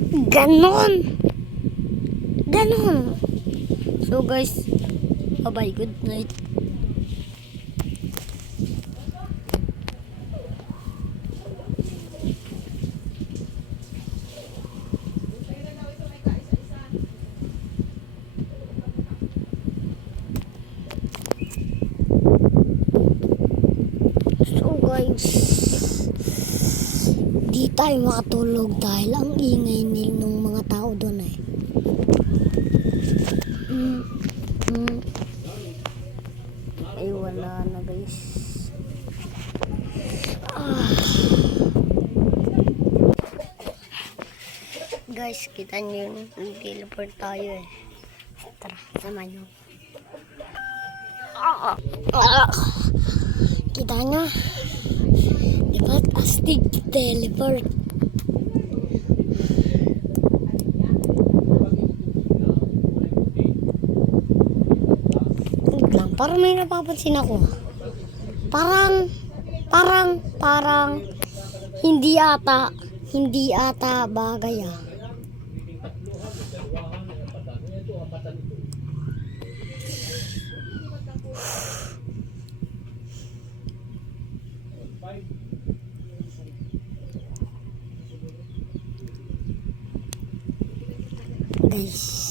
Ba't ganon? Ganon. So guys, bye-bye, good night. So guys, di tayo makatulog dahil ang ingay ng mga tao doon eh. Ay wala na guys. Guys, kita nyo yun, nag-teleport tayo eh. Tara, sama nyo. Kita nyo, diba astig teleport. Lang, parang may napapansin ako. Parang hindi ata bagay ah. Guys,